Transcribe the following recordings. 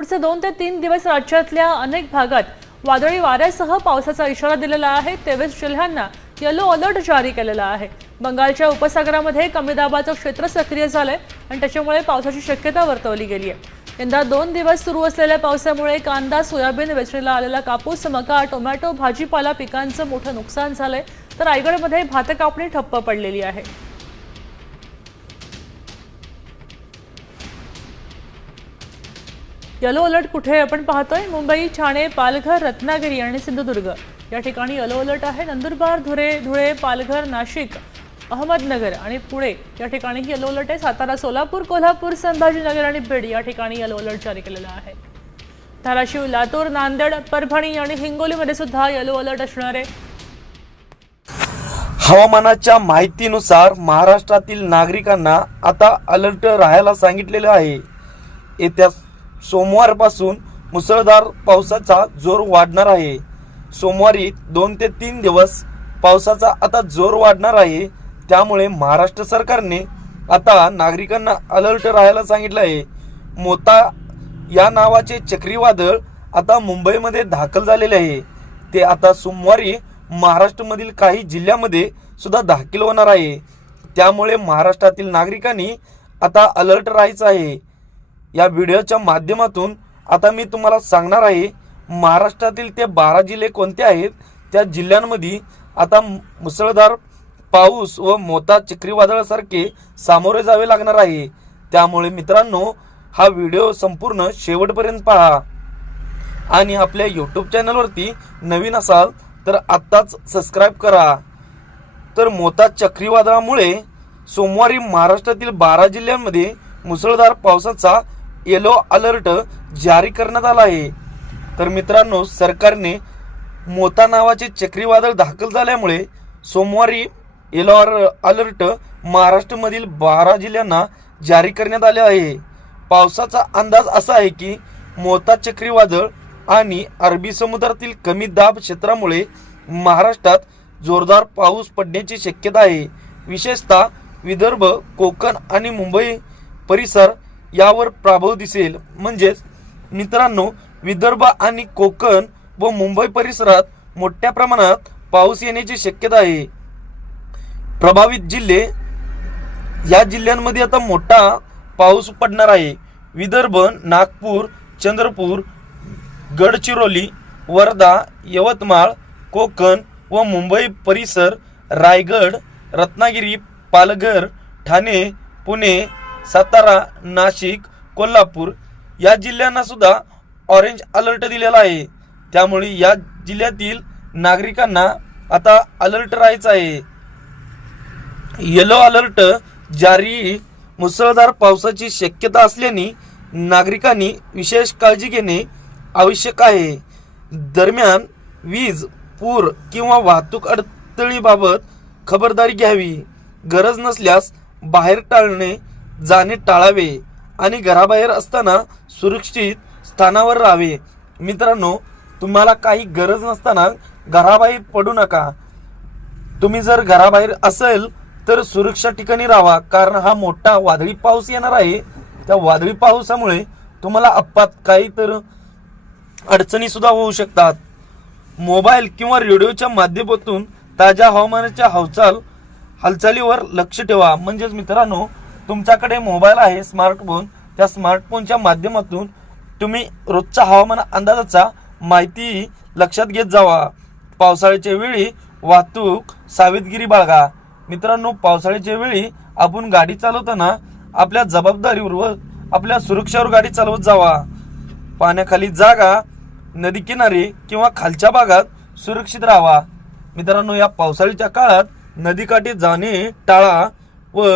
पुढचे दोन ते तीन दिवस राज्यातल्या अनेक भागात वादळी वाऱ्यासह पावसाचा इशारा दिलेला आहे. तेवीस जिल्ह्यांना येलो अलर्ट जारी केलेला आहे. बंगालच्या उपसागरामध्ये कमी दाबाचं क्षेत्र सक्रिय झालंय आणि त्याच्यामुळे पावसाची शक्यता वर्तवली गेली आहे. यंदा दोन दिवस सुरू असलेल्या पावसामुळे कांदा सोयाबीन वेचणीला आलेला कापूस मका टोमॅटो भाजीपाला पिकांचं मोठं नुकसान झालंय. तर रायगडमध्ये भात कापणी ठप्प पडलेली आहे. यलो अलर्ट कुठे आपण पाहतोय. मुंबई ठाणे पालघर रत्नागिरी आणि सिंधुदुर्ग. या ठिकाणी येलो अलर्ट आहे. नंदुरबार धुळे धुळे पालघर नाशिक अहमदनगर आणि पुणे या ठिकाणी येलो अलर्ट आहे. सातारा सोलापूर कोल्हापूर संभाजीनगर आणि बीड या ठिकाणी येलो अलर्ट जारी केलेला आहे. धाराशिव लातूर नांदेड परभणी आणि हिंगोलीमध्ये सुद्धा यलो अलर्ट असणार आहे. हवामानाच्या माहितीनुसार महाराष्ट्रातील नागरिकांना आता अलर्ट राहायला सांगितलेलं आहे. येत्या सोमवारपासून मुसळधार पावसाचा जोर वाढणार आहे. सोमवारी दोन ते तीन दिवस पावसाचा आता जोर वाढणार आहे. त्यामुळे महाराष्ट्र सरकारने आता नागरिकांना अलर्ट राहायला सांगितलं आहे. मोता या नावाचे चक्रीवादळ आता मुंबईमध्ये दाखल झालेले आहे. ते आता सोमवारी महाराष्ट्रामधील काही जिल्ह्यामध्ये सुद्धा दाखल होणार आहे. त्यामुळे महाराष्ट्रातील नागरिकांनी आता अलर्ट राहायचं आहे. या व्हिडिओच्या माध्यमातून आता मी तुम्हाला सांगणार आहे महाराष्ट्रातील ते बारा जिल्हे कोणते आहेत? त्या जिल्ह्यांमध्ये आता मुसळधार पाऊस व मोता चक्रीवादळासारखे सामोरे जावे लागणार आहे. त्यामुळे मित्रांनो हा व्हिडिओ संपूर्ण शेवटपर्यंत पहा. आणि आपल्या यूट्यूब चॅनलवरती नवीन असाल तर आत्ताच सबस्क्राईब करा. तर मोता चक्रीवादळामुळे सोमवारी महाराष्ट्रातील बारा जिल्ह्यांमध्ये मुसळधार पावसाचा येलो अलर्ट जारी करण्यात आला आहे. तर मित्रांनो सरकारने मोता नावाचे चक्रीवादळ दाखल झाल्यामुळे सोमवारी येलो अलर्ट महाराष्ट्रामधील बारा जिल्ह्यांना जारी करण्यात आले आहे. पावसाचा अंदाज असा आहे की मोता चक्रीवादळ आणि अरबी समुद्रातील कमी दाब क्षेत्रामुळे महाराष्ट्रात जोरदार पाऊस पडण्याची शक्यता आहे. विशेषतः विदर्भ कोकण आणि मुंबई परिसर यावर प्रभाव दिसेल. म्हणजेच मित्रांनो विदर्भ आणि कोकण व मुंबई परिसरात मोठ्या प्रमाणात पाऊस येण्याची शक्यता आहे. प्रभावित जिल्हे या जिल्ह्यांमध्ये आता मोठा पाऊस पडणार आहे. विदर्भ नागपूर चंद्रपूर गडचिरोली वर्धा यवतमाळ कोकण व मुंबई परिसर रायगड रत्नागिरी पालघर ठाणे पुणे सातारा नाशिक कोल्हापूर या जिल्ह्यांना सुद्धा ऑरेंज अलर्ट दिलेला आहे. त्यामुळे या जिल्ह्यातील नागरिकांना आता अलर्ट राहायचं आहे. येलो अलर्ट जारी. मुसळधार पावसाची शक्यता असल्याने नागरिकांनी विशेष काळजी घेणे आवश्यक आहे. दरम्यान वीज पूर किंवा वाहतूक अडचणीबाबत खबरदारी घ्यावी. गरज नसल्यास बाहेर टाळणे जाणे टाळावे आणि घराबाहेर असताना सुरक्षित स्थानावर राहावे. मित्रांनो तुम्हाला काही गरज नसताना घराबाहेर पडू नका. तुम्ही जर घराबाहेर असेल तर सुरक्षा ठिकाणी राहा कारण हा मोठा वादळी पाऊस येणार आहे. त्या वादळी पावसामुळे तुम्हाला अपघात काही तर अडचणी सुद्धा होऊ शकतात. मोबाईल किंवा रेडिओच्या माध्यमातून ताज्या हवामानाच्या हालचाल हालचालीवर लक्ष ठेवा. म्हणजेच मित्रांनो तुमच्याकडे मोबाईल आहे स्मार्टफोन त्या स्मार्टफोनच्या माध्यमातून तुम्ही रोजच्या हवामान अंदाजाचा माहिती लक्षात घेत जावा. पावसाळ्याच्या वेळी वाहतूक सावधगिरी बाळगा. मित्रांनो पावसाळ्याच्या वेळी आपण गाडी चालवताना आपल्या जबाबदारीवर व आपल्या सुरक्षेवर गाडी चालवत जावा. पाण्याखाली जागा नदी किनारी किंवा खालच्या भागात सुरक्षित राहावा. मित्रांनो या पावसाळ्याच्या काळात नदीकाठी जाणे टाळा व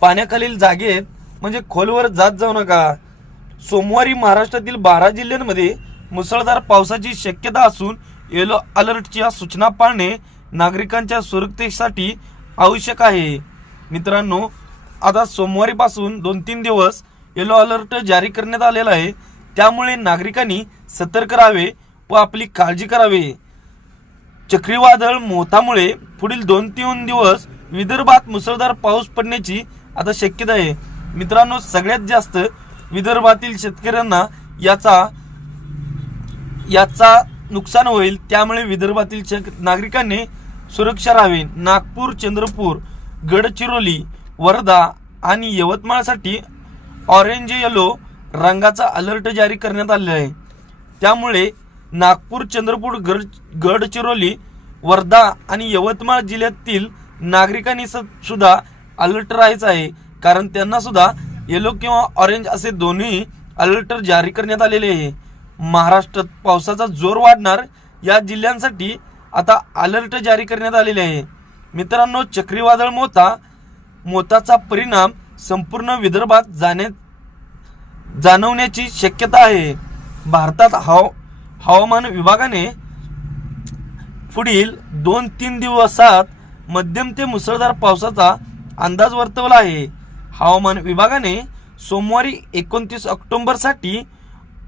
पाण्याखालील जागेत म्हणजे खोलवर जात जाऊ नका. सोमवारी महाराष्ट्रातील बारा जिल्ह्यांमध्ये मुसळधार पावसाची शक्यता असून येलो अलर्टच्या सूचना पाळणे नागरिकांच्या सुरक्षेसाठी आवश्यक आहे. मित्रांनो आता सोमवारीपासून दोन तीन दिवस येलो अलर्ट जारी करण्यात आलेला आहे. त्यामुळे नागरिकांनी सतर्क राहावे व आपली काळजी करावी. चक्रीवादळ मोतामुळे पुढील दोन तीन दिवस विदर्भात मुसळधार पाऊस पडण्याची आता शक्यता आहे. मित्रांनो सगळ्यात जास्त विदर्भातील शेतकऱ्यांना याचा याचा नुकसान होईल. त्यामुळे विदर्भातील नागरिकांनी सुरक्षा राहावी. नागपूर चंद्रपूर गडचिरोली वर्धा आणि यवतमाळसाठी ऑरेंज येलो रंगाचा अलर्ट जारी करण्यात आलेला आहे. त्यामुळे नागपूर चंद्रपूर गड गडचिरोली वर्धा आणि यवतमाळ जिल्ह्यातील नागरिकांनी स- सुद्धा अलर्ट राहायचं आहे. कारण त्यांना सुद्धा येलो किंवा ऑरेंज असे दोन्ही अलर्ट जारी करण्यात आलेले आहे. महाराष्ट्रात पावसाचा जोर वाढणार या जिल्ह्यांसाठी आता अलर्ट जारी करण्यात आलेले आहे. मित्रांनो चक्रीवादळ मोता मोताचा परिणाम संपूर्ण विदर्भात जाण्यात जाणवण्याची शक्यता आहे. भारतात हाव हवामान विभागाने पुढील दोन तीन दिवसात मध्यम ते मुसळधार पावसाचा अंदाज वर्तवला आहे. हवामान विभागाने सोमवारी एकोणतीस ऑक्टोंबरसाठी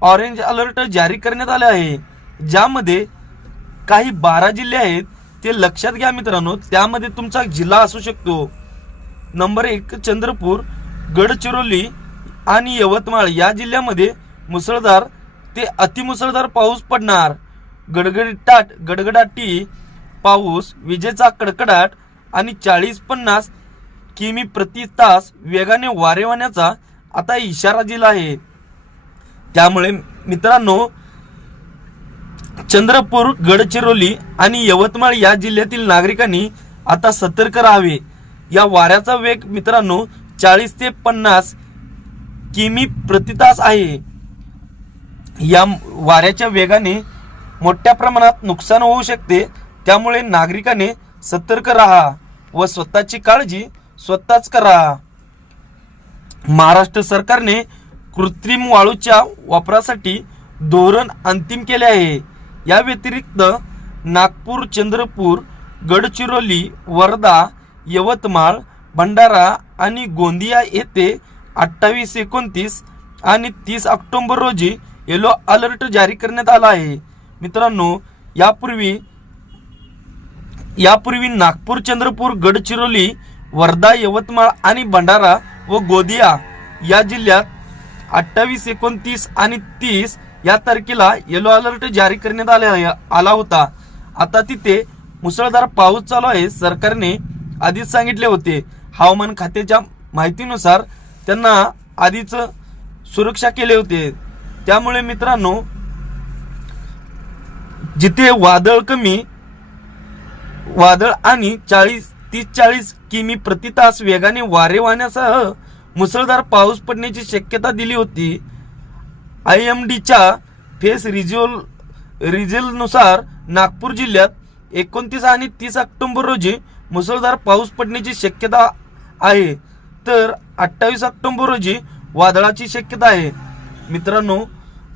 ऑरेंज अलर्ट जारी करण्यात आले आहे. ज्यामध्ये काही बारा जिल्हे आहेत ते लक्षात घ्या मित्रांनो. त्यामध्ये तुमचा जिल्हा असू शकतो. नंबर एक चंद्रपूर गडचिरोली आणि यवतमाळ या जिल्ह्यामध्ये मुसळधार ते अतिमुसळधार पाऊस पडणार. गडगडाट गडगडाटी पाऊस विजेचा कडकडाट आणि चाळीस पन्नास किमी प्रति तास वेगाने वारे वाहण्याचा आता इशारा दिला आहे. त्यामुळे मित्रांनो चंद्रपूर गडचिरोली आणि यवतमाळ या जिल्ह्यातील नागरिकांनी आता सतर्क राहावे. या वाऱ्याचा वेग मित्रांनो चाळीस ते पन्नास किमी प्रति तास आहे. या वाऱ्याच्या वेगाने मोठ्या प्रमाणात नुकसान होऊ शकते. त्यामुळे नागरिकाने सतर्क राहा व स्वतःची काळजी स्वतःच करा. महाराष्ट्र सरकारने कृत्रिम वाळूच्या वापरासाठी धोरण अंतिम केले आहे. या व्यतिरिक्त नागपूर चंद्रपूर गडचिरोली वर्धा यवतमाळ भंडारा आणि गोंदिया येथे अठ्ठावीस एकोणतीस आणि तीस ऑक्टोंबर रोजी येलो अलर्ट जारी करण्यात आला आहे. मित्रांनो यापूर्वी यापूर्वी नागपूर चंद्रपूर गडचिरोली वर्धा यवतमाळ आणि भंडारा व गोंदिया या जिल्ह्यात अठ्ठावीस एकोणतीस आणि तीस या तारखेला येलो अलर्ट जारी करण्यात आला आला होता. आता तिथे मुसळधार पाऊस चालू आहे सरकारने आधीच सांगितले होते. हवामान खात्याच्या माहितीनुसार त्यांना आधीच सुरक्षा केले होते. त्यामुळे मित्रांनो जिथे वादळ कमी वादळ आणि चाळीस तीस चाळीस किमी प्रति तास वेगाने वारे वाहण्यासह मुसळधार पाऊस पडण्याची शक्यता दिली होती. आय एम डीच्या फेस रिज्युअल रिझेलनुसार नागपूर जिल्ह्यात एकोणतीस आणि तीस ऑक्टोबर रोजी मुसळधार पाऊस पडण्याची शक्यता आहे. तर अठ्ठावीस ऑक्टोबर रोजी वादळाची शक्यता आहे. मित्रांनो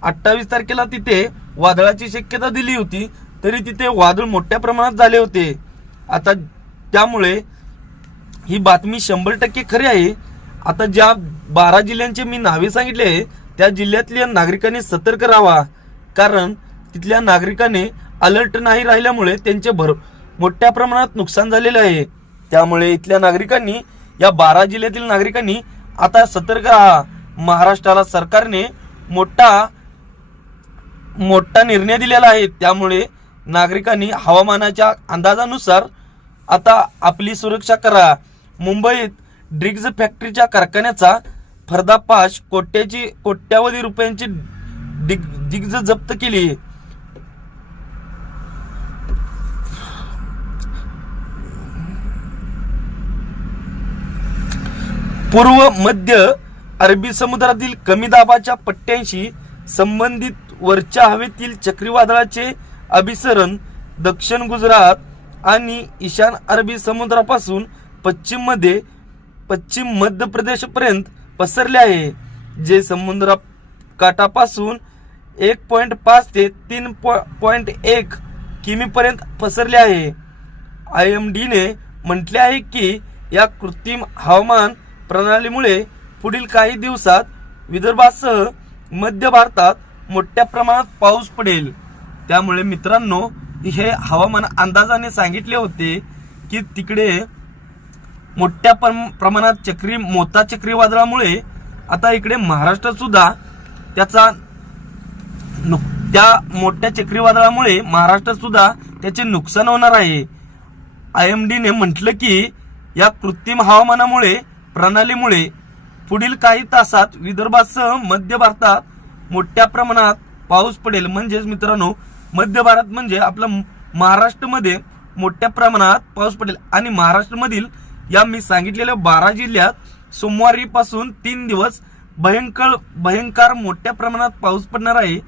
अठ्ठावीस तारखेला तिथे वादळाची शक्यता दिली होती तरी तिथे वादळ मोठ्या प्रमाणात झाले होते. आता त्यामुळे ही बातमी शंभर टक्के खरी आहे. आता ज्या बारा जिल्ह्यांचे मी नावे सांगितले आहे त्या जिल्ह्यातल्या नागरिकांनी सतर्क राहावा. कारण तिथल्या नागरिकाने अलर्ट नाही राहिल्यामुळे त्यांचे भर मोठ्या प्रमाणात नुकसान झालेले आहे. त्यामुळे इथल्या नागरिकांनी या बारा जिल्ह्यातील नागरिकांनी आता सतर्क राहा. महाराष्ट्राला सरकारने मोठा मोठा निर्णय दिलेला आहे. त्यामुळे नागरिकांनी हवामानाच्या अंदाजानुसार आता आपली सुरक्षा करा. मुंबईत ड्रिग्ज फॅक्टरीच्या कारखान्याचा फर्दापाश कोट्याची कोट्यावधी रुपयांची डिग जप्त केली. पूर्व मध्य अरबी समुद्रातील कमी दाबाच्या पट्ट्यांशी संबंधित वरच्या हवेतील चक्रीवादळाचे अभिसरण दक्षिण गुजरात आणि ईशान अरबी समुद्रापासून पश्चिममध्ये पश्चिम मध्य प्रदेशपर्यंत पसरले आहे जे समुद्र काठापासून एक पॉईंट पाच ते तीन पॉईंट एक किमीपर्यंत पसरले आहे. आय एम डीने म्हटले आहे की या कृत्रिम हवामान प्रणालीमुळे पुढील काही दिवसात विदर्भासह मध्य भारतात मोठ्या प्रमाणात पाऊस पडेल. त्यामुळे मित्रांनो हे हवामान अंदाजाने सांगितले होते की तिकडे मोठ्या प्रमाणात चक्री मोता चक्रीवादळामुळे आता इकडे महाराष्ट्रात सुद्धा त्याचा नुक त्या मोठ्या चक्रीवादळामुळे महाराष्ट्र सुद्धा त्याचे नुकसान होणार आहे. आय एम डीने म्हटलं की या कृत्रिम हवामानामुळे प्रणालीमुळे पुढील काही तासात विदर्भासह मध्य भारतात मोठ्या प्रमाणात पाऊस पडेल. म्हणजेच मित्रांनो मध्य भारत म्हणजे आपला महाराष्ट्रामध्ये मोठ्या प्रमाणात पाऊस पडेल. आणि महाराष्ट्रामधील या मी सांगितलेल्या बारा जिल्ह्यात सोमवारीपासून तीन दिवस भयंकर भयंकर मोठ्या प्रमाणात पाऊस पडणार आहे.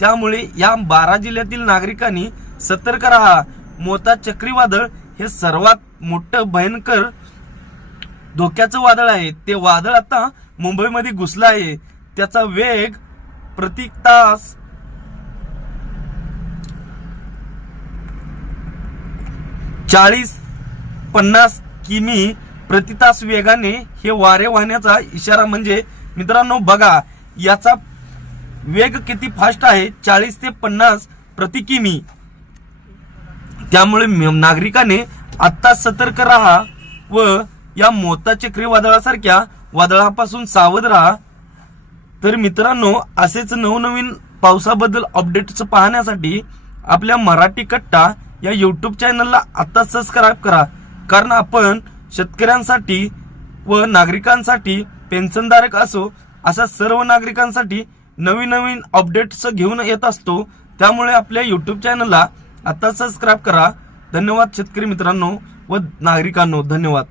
त्यामुळे या बारा जिल्ह्यातील नागरिकांनी सतर्क राहा. मोता चक्रीवादळ हे सर्वात मोठं भयंकर धोक्याचं वादळ आहे. ते वादळ आता मुंबईमध्ये घुसलं आहे. त्याचा वेग प्रति तास चाळीस पन्नास किमी प्रति तास वेगाने हे वारे वाहण्याचा इशारा म्हणजे मित्रांनो बघा याचा वेग किती फास्ट आहे? चाळीस ते पन्नास प्रति किमी. त्यामुळे म- नागरिकाने आत्ता सतर्क राहा व या मोता चक्रीवादळासारख्या वादळापासून सावध राहा. तर मित्रांनो असेच नवनवीन पावसाबद्दल अपडेट्स पाहण्यासाठी आपल्या मराठी कट्टा या यूट्यूब चॅनलला आता सबस्क्राईब करा. कारण आपण शेतकऱ्यांसाठी व नागरिकांसाठी पेन्शनधारक असो अशा सर्व नागरिकांसाठी नवीन नवीन अपडेट्स घेऊन येत असतो. त्यामुळे आपल्या यूट्यूब चॅनलला आता सबस्क्राईब करा. धन्यवाद शेतकरी मित्रांनो व नागरिकांनो धन्यवाद.